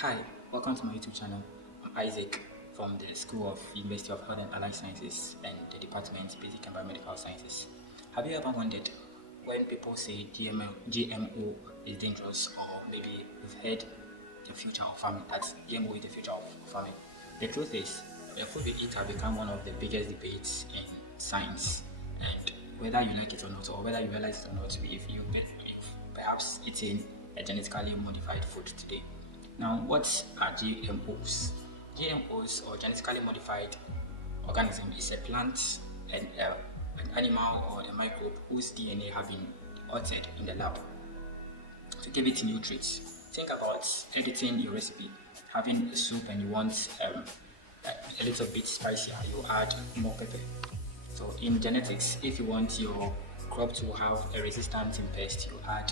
Hi, welcome to my YouTube channel. I'm Isaac from the School of University of Health and Allied Sciences and the Department Basic and Biomedical Sciences. Have you ever wondered when people say GMO is dangerous, or maybe you've heard the future of farming, that GMO is the future of farming? The truth is, the food we eat has become one of the biggest debates in science, and whether you like it or not, or whether you realize it or not, if perhaps eating a genetically modified food today. Now, what are GMOs? GMOs, or genetically modified organism, is a plant, an animal, or a microbe whose DNA have been altered in the lab to give it new traits. Think about editing your recipe, having a soup and you want a little bit spicier, you add more pepper. So in genetics, if you want your crop to have a resistance in pest, you add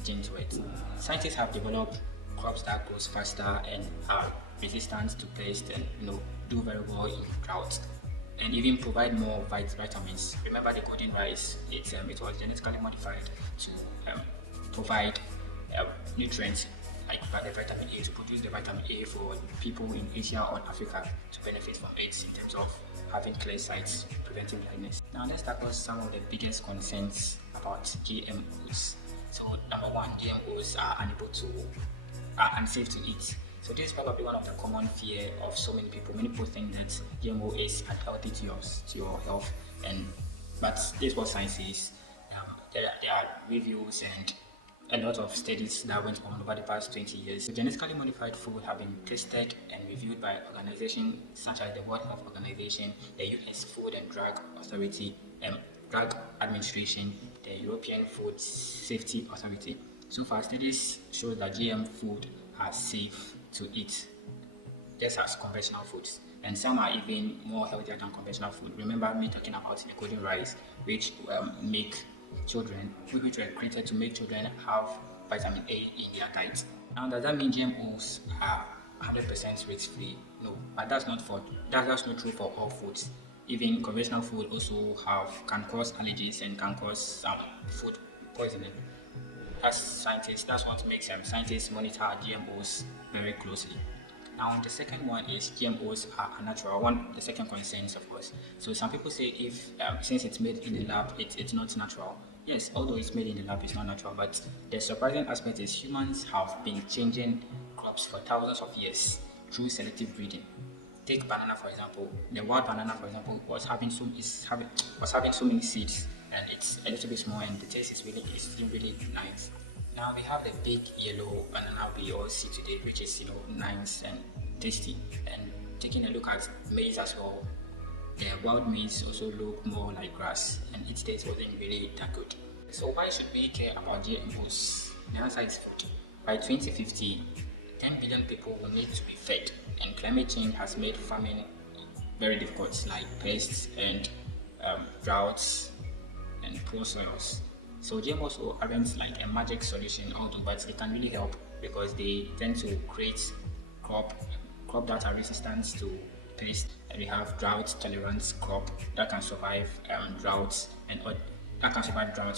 a gene to it. Scientists have developed crops that grows faster and are resistant to pests and do very well in drought and even provide more vitamins. Remember the golden rice? It was genetically modified to provide nutrients like the vitamin A, to produce the vitamin A for people in Asia or Africa to benefit from it in terms of having clear sight, preventing blindness. Now let's tackle some of the biggest concerns about GMOs. So number one, GMOs are unsafe to eat. So this is probably one of the common fear of so many people. Many people think that GMO is unhealthy to your health, but this is what science is. There are reviews and a lot of studies that went on over the past 20 years. So genetically modified food have been tested and reviewed by organizations such as the World Health Organization, the US Food and Drug Authority, Drug Administration, the European Food Safety Authority. So far, studies show that GM food are safe to eat, just as conventional foods, and some are even more healthier than conventional food. Remember me talking about the golden rice, which which were created to make children have vitamin A in their diet. Now, does that mean GMOs are 100% risk-free? No, but that's not true for all foods. Even conventional food also can cause allergies and can cause food poisoning. As scientists, that's what makes scientists monitor GMOs very closely. Now, the second one is GMOs are unnatural. The second concern is, of course. So some people say since it's made in the lab, it's not natural. Yes, although it's made in the lab, it's not natural. But the surprising aspect is humans have been changing crops for thousands of years through selective breeding. Take banana for example. The wild banana, for example, was having so many seeds, and it's a little bit small, and the taste is really nice. Now we have the big yellow banana we all see today, which is nice and tasty. And taking a look at maize as well, the wild maize also look more like grass, and its taste wasn't really that good. So why should we care about GMOs? The answer is food. By 2050, 10 billion people will need to be fed, and climate change has made farming very difficult, like pests and droughts and poor soils. So GMOs aren't like a magic solution, but they can really help because they tend to create crop that are resistant to pests. And we have drought-tolerant crop that can survive droughts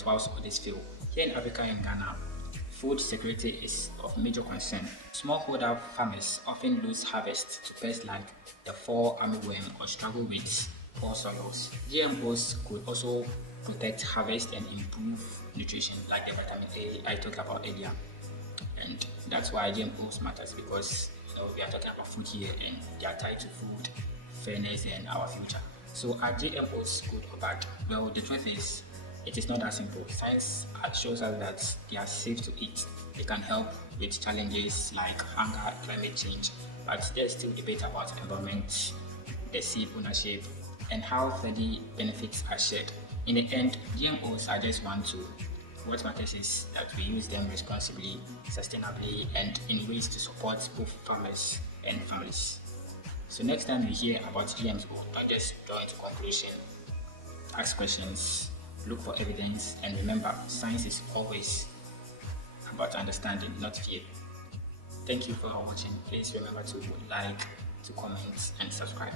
whilst others fail. Here in Africa and Ghana, food security is of major concern. Smallholder farmers often lose harvest to pests like the fall armyworm or struggle with poor soils. GMOs could also protect harvest and improve nutrition, like the vitamin A I talked about earlier. And that's why GMOs matters, because we are talking about food here and they are tied to food, fairness, and our future. So are GMOs good or bad? Well, the truth is, it is not that simple. Science shows us that they are safe to eat. They can help with challenges like hunger, climate change, but there's still debate about environment, the seed ownership, and how fairly benefits are shared. In the end, GMOs are just one tool. What matters is that we use them responsibly, sustainably, and in ways to support both farmers and families. So next time you hear about GMOs, don't just draw into conclusion. Ask questions, look for evidence, and remember, science is always about understanding, not fear. Thank you for watching. Please remember to like, to comment, and subscribe.